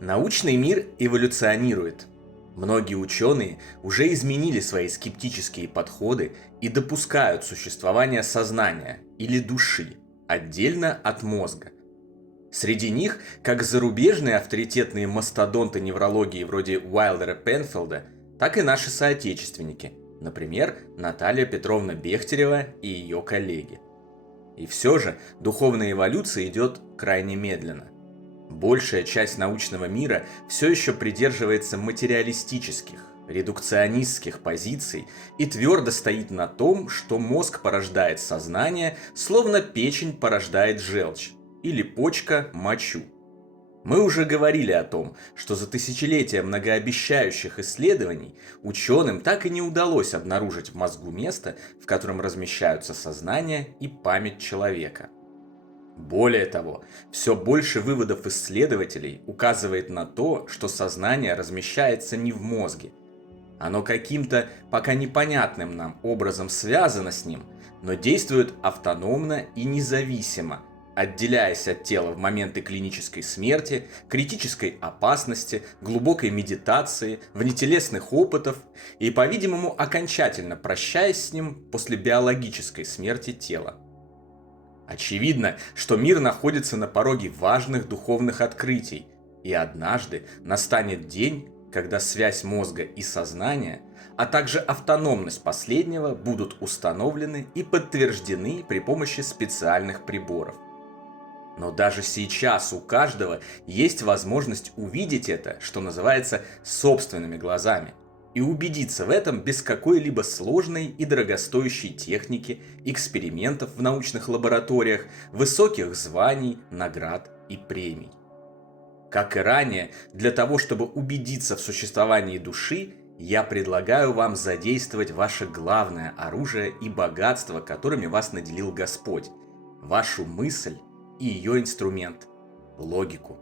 Научный мир эволюционирует. Многие ученые уже изменили свои скептические подходы и допускают существование сознания или души отдельно от мозга. Среди них как зарубежные авторитетные мастодонты неврологии вроде Уайлдера Пенфилда, так и наши соотечественники, например, Наталья Петровна Бехтерева и ее коллеги. И все же духовная эволюция идет крайне медленно. Большая часть научного мира все еще придерживается материалистических, редукционистских позиций и твердо стоит на том, что мозг порождает сознание, словно печень порождает желчь или почка – мочу. Мы уже говорили о том, что за тысячелетия многообещающих исследований ученым так и не удалось обнаружить в мозгу место, в котором размещаются сознание и память человека. Более того, все больше выводов исследователей указывает на то, что сознание размещается не в мозге. Оно каким-то пока непонятным нам образом связано с ним, но действует автономно и независимо, отделяясь от тела в моменты клинической смерти, критической опасности, глубокой медитации, внетелесных опытов и, по-видимому, окончательно прощаясь с ним после биологической смерти тела. Очевидно, что мир находится на пороге важных духовных открытий, и однажды настанет день, когда связь мозга и сознания, а также автономность последнего будут установлены и подтверждены при помощи специальных приборов. Но даже сейчас у каждого есть возможность увидеть это, что называется, собственными глазами, и убедиться в этом без какой-либо сложной и дорогостоящей техники, экспериментов в научных лабораториях, высоких званий, наград и премий. Как и ранее, для того, чтобы убедиться в существовании души, я предлагаю вам задействовать ваше главное оружие и богатство, которыми вас наделил Господь, вашу мысль и ее инструмент – логику.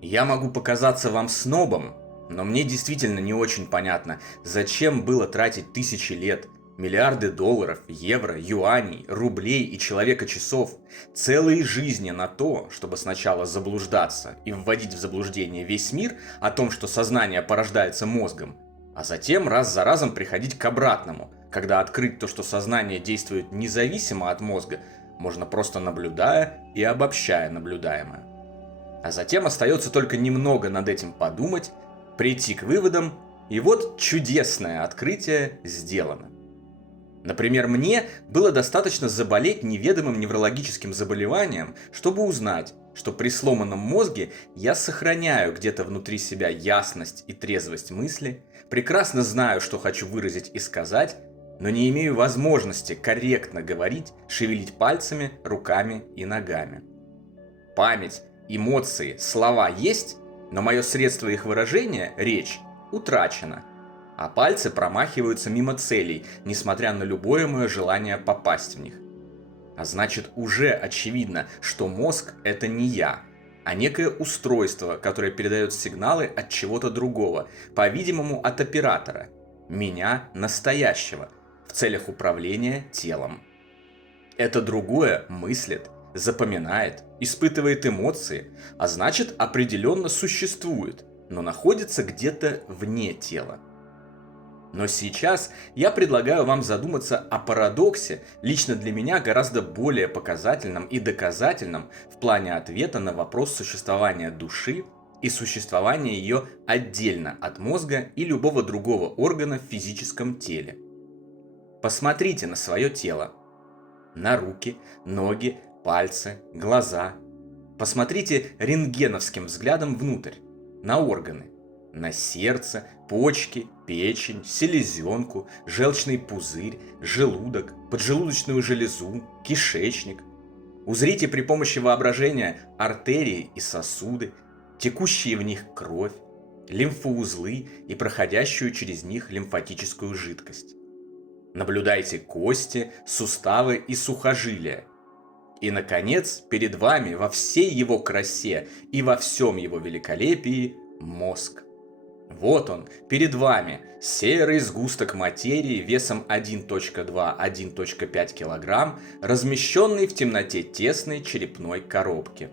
Я могу показаться вам снобом, но мне действительно не очень понятно, зачем было тратить тысячи лет, миллиарды долларов, евро, юаней, рублей и человека-часов, целые жизни на то, чтобы сначала заблуждаться и вводить в заблуждение весь мир о том, что сознание порождается мозгом, а затем раз за разом приходить к обратному, когда открыть то, что сознание действует независимо от мозга, можно просто наблюдая и обобщая наблюдаемое. А затем остается только немного над этим подумать, прийти к выводам, и вот чудесное открытие сделано. Например, мне было достаточно заболеть неведомым неврологическим заболеванием, чтобы узнать, что при сломанном мозге я сохраняю где-то внутри себя ясность и трезвость мысли, прекрасно знаю, что хочу выразить и сказать, но не имею возможности корректно говорить, шевелить пальцами, руками и ногами. Память, эмоции, слова есть, но мое средство их выражения, речь, утрачено, а пальцы промахиваются мимо целей, несмотря на любое мое желание попасть в них. А значит, уже очевидно, что мозг – это не я, а некое устройство, которое передает сигналы от чего-то другого, по-видимому, от оператора, меня настоящего, в целях управления телом. Это другое мыслит, запоминает, испытывает эмоции, а значит определенно существует, но находится где-то вне тела. Но сейчас я предлагаю вам задуматься о парадоксе, лично для меня гораздо более показательном и доказательном в плане ответа на вопрос существования души и существования ее отдельно от мозга и любого другого органа в физическом теле. Посмотрите на свое тело, на руки, ноги, пальцы, глаза. Посмотрите рентгеновским взглядом внутрь, на органы, на сердце, почки, печень, селезенку, желчный пузырь, желудок, поджелудочную железу, кишечник. Узрите при помощи воображения артерии и сосуды, текущие в них кровь, лимфоузлы и проходящую через них лимфатическую жидкость. Наблюдайте кости, суставы и сухожилия. И, наконец, перед вами во всей его красе и во всем его великолепии мозг. Вот он, перед вами, серый сгусток материи весом 1,2-1,5 кг, размещенный в темноте тесной черепной коробки.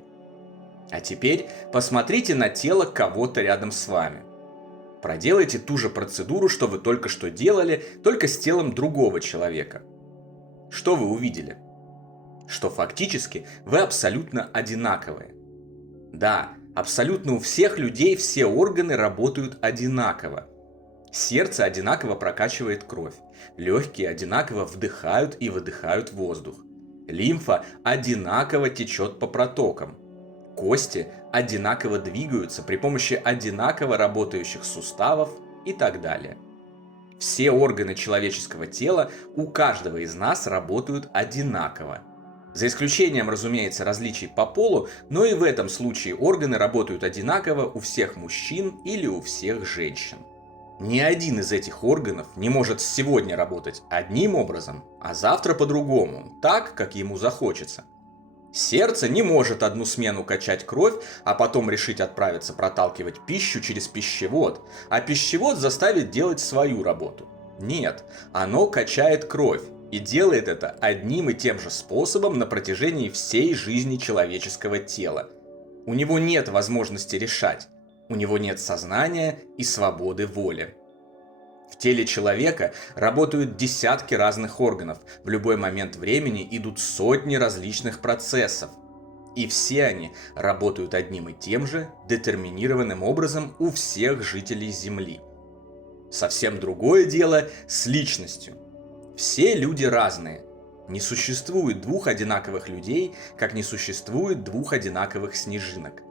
А теперь посмотрите на тело кого-то рядом с вами. Проделайте ту же процедуру, что вы только что делали, только с телом другого человека. Что вы увидели? Что фактически вы абсолютно одинаковые. Да, абсолютно у всех людей все органы работают одинаково. Сердце одинаково прокачивает кровь, легкие одинаково вдыхают и выдыхают воздух, лимфа одинаково течет по протокам, кости одинаково двигаются при помощи одинаково работающих суставов и так далее. Все органы человеческого тела у каждого из нас работают одинаково. За исключением, разумеется, различий по полу, но и в этом случае органы работают одинаково у всех мужчин или у всех женщин. Ни один из этих органов не может сегодня работать одним образом, а завтра по-другому, так, как ему захочется. Сердце не может одну смену качать кровь, а потом решить отправиться проталкивать пищу через пищевод, а пищевод заставит делать свою работу. Нет, оно качает кровь и делает это одним и тем же способом на протяжении всей жизни человеческого тела. У него нет возможности решать, у него нет сознания и свободы воли. В теле человека работают десятки разных органов, в любой момент времени идут сотни различных процессов. И все они работают одним и тем же, детерминированным образом у всех жителей Земли. Совсем другое дело с личностью. Все люди разные. Не существует двух одинаковых людей, как не существует двух одинаковых снежинок.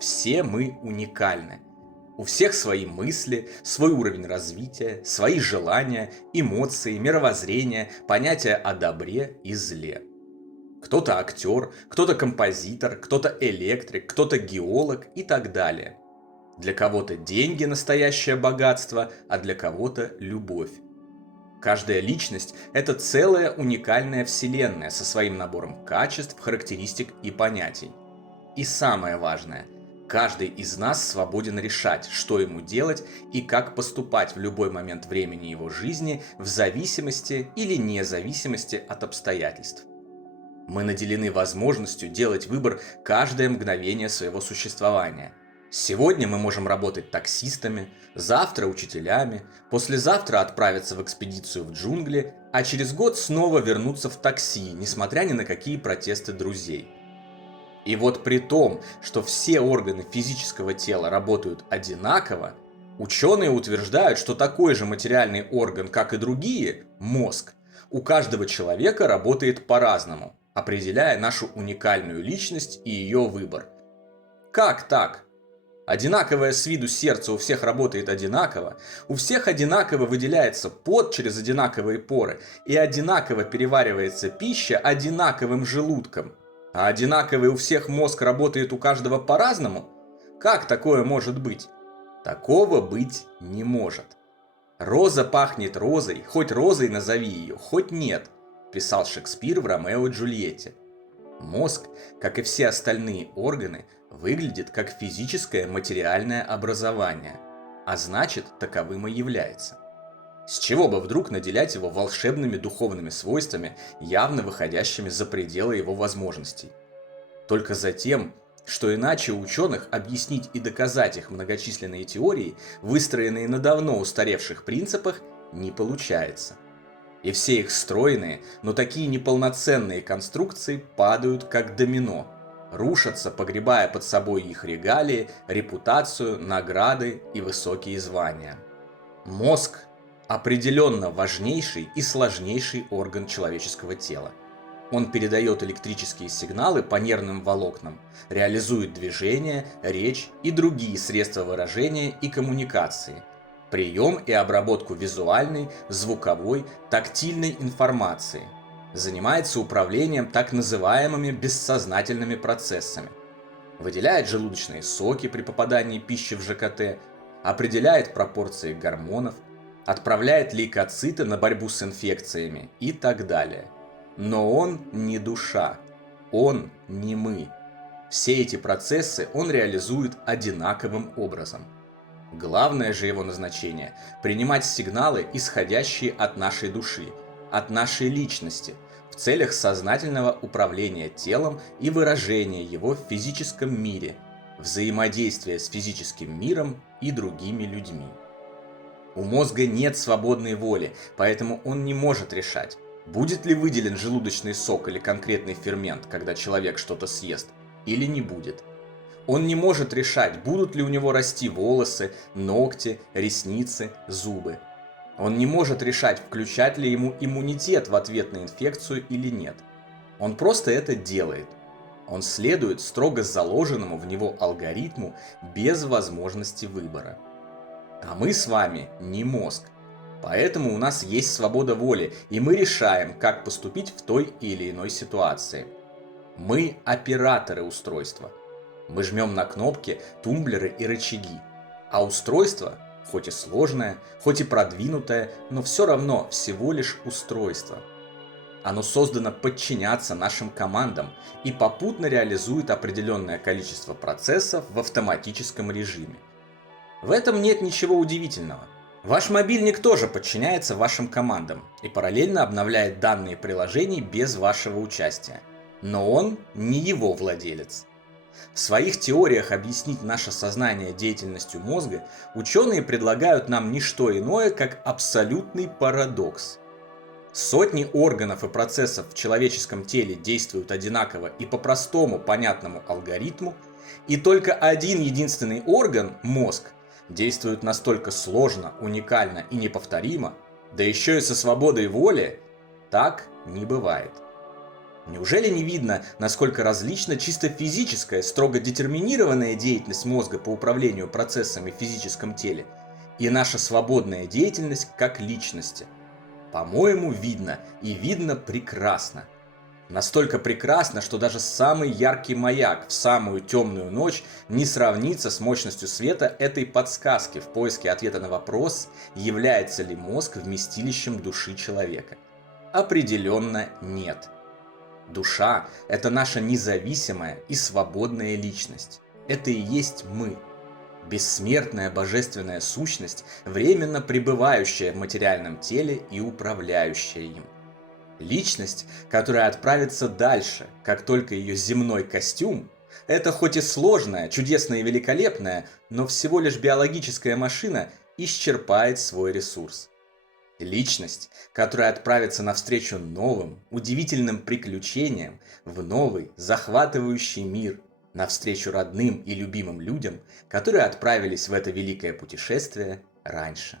Все мы уникальны. У всех свои мысли, свой уровень развития, свои желания, эмоции, мировоззрение, понятия о добре и зле. Кто-то актер, кто-то композитор, кто-то электрик, кто-то геолог и так далее. Для кого-то деньги – настоящее богатство, а для кого-то – любовь. Каждая личность – это целая уникальная вселенная со своим набором качеств, характеристик и понятий. И самое важное – каждый из нас свободен решать, что ему делать и как поступать в любой момент времени его жизни в зависимости или независимости от обстоятельств. Мы наделены возможностью делать выбор каждое мгновение своего существования. Сегодня мы можем работать таксистами, завтра учителями, послезавтра отправиться в экспедицию в джунгли, а через год снова вернуться в такси, несмотря ни на какие протесты друзей. И вот при том, что все органы физического тела работают одинаково, ученые утверждают, что такой же материальный орган, как и другие, мозг, у каждого человека работает по-разному, определяя нашу уникальную личность и ее выбор. Как так? Одинаковое с виду сердце у всех работает одинаково, у всех одинаково выделяется пот через одинаковые поры и одинаково переваривается пища одинаковым желудком. А одинаковый у всех мозг работает у каждого по-разному? Как такое может быть? Такого быть не может. «Роза пахнет розой, хоть розой назови ее, хоть нет», писал Шекспир в «Ромео и Джульетте». Мозг, как и все остальные органы, выглядит как физическое материальное образование, а значит, таковым и является. С чего бы вдруг наделять его волшебными духовными свойствами, явно выходящими за пределы его возможностей? Только за тем, что иначе у ученых объяснить и доказать их многочисленные теории, выстроенные на давно устаревших принципах, не получается. И все их стройные, но такие неполноценные конструкции падают как домино, рушатся, погребая под собой их регалии, репутацию, награды и высокие звания. Мозг определенно важнейший и сложнейший орган человеческого тела. Он передает электрические сигналы по нервным волокнам, реализует движение, речь и другие средства выражения и коммуникации, прием и обработку визуальной, звуковой, тактильной информации, занимается управлением так называемыми бессознательными процессами, выделяет желудочные соки при попадании пищи в ЖКТ, определяет пропорции гормонов, отправляет лейкоциты на борьбу с инфекциями и так далее. Но он не душа, он не мы. Все эти процессы он реализует одинаковым образом. Главное же его назначение – принимать сигналы, исходящие от нашей души, от нашей личности, в целях сознательного управления телом и выражения его в физическом мире, взаимодействия с физическим миром и другими людьми. У мозга нет свободной воли, поэтому он не может решать, будет ли выделен желудочный сок или конкретный фермент, когда человек что-то съест, или не будет. Он не может решать, будут ли у него расти волосы, ногти, ресницы, зубы. Он не может решать, включать ли ему иммунитет в ответ на инфекцию или нет. Он просто это делает. Он следует строго заложенному в него алгоритму без возможности выбора. А мы с вами не мозг. Поэтому у нас есть свобода воли, и мы решаем, как поступить в той или иной ситуации. Мы операторы устройства. Мы жмем на кнопки, тумблеры и рычаги. А устройство, хоть и сложное, хоть и продвинутое, но все равно всего лишь устройство. Оно создано подчиняться нашим командам и попутно реализует определенное количество процессов в автоматическом режиме. В этом нет ничего удивительного. Ваш мобильник тоже подчиняется вашим командам и параллельно обновляет данные приложений без вашего участия. Но он не его владелец. В своих теориях объяснить наше сознание деятельностью мозга ученые предлагают нам не что иное, как абсолютный парадокс. Сотни органов и процессов в человеческом теле действуют одинаково и по простому понятному алгоритму, и только один единственный орган, мозг, действует настолько сложно, уникально и неповторимо, да еще и со свободой воли, так не бывает. Неужели не видно, насколько различна чисто физическая, строго детерминированная деятельность мозга по управлению процессами в физическом теле и наша свободная деятельность как личности? По-моему, видно, и видно прекрасно. Настолько прекрасно, что даже самый яркий маяк в самую темную ночь не сравнится с мощностью света этой подсказки в поиске ответа на вопрос, является ли мозг вместилищем души человека. Определенно нет. Душа – это наша независимая и свободная личность. Это и есть мы. Бессмертная божественная сущность, временно пребывающая в материальном теле и управляющая им. Личность, которая отправится дальше, как только ее земной костюм, это хоть и сложная, чудесная и великолепная, но всего лишь биологическая машина, исчерпает свой ресурс. Личность, которая отправится навстречу новым, удивительным приключениям в новый, захватывающий мир, навстречу родным и любимым людям, которые отправились в это великое путешествие раньше.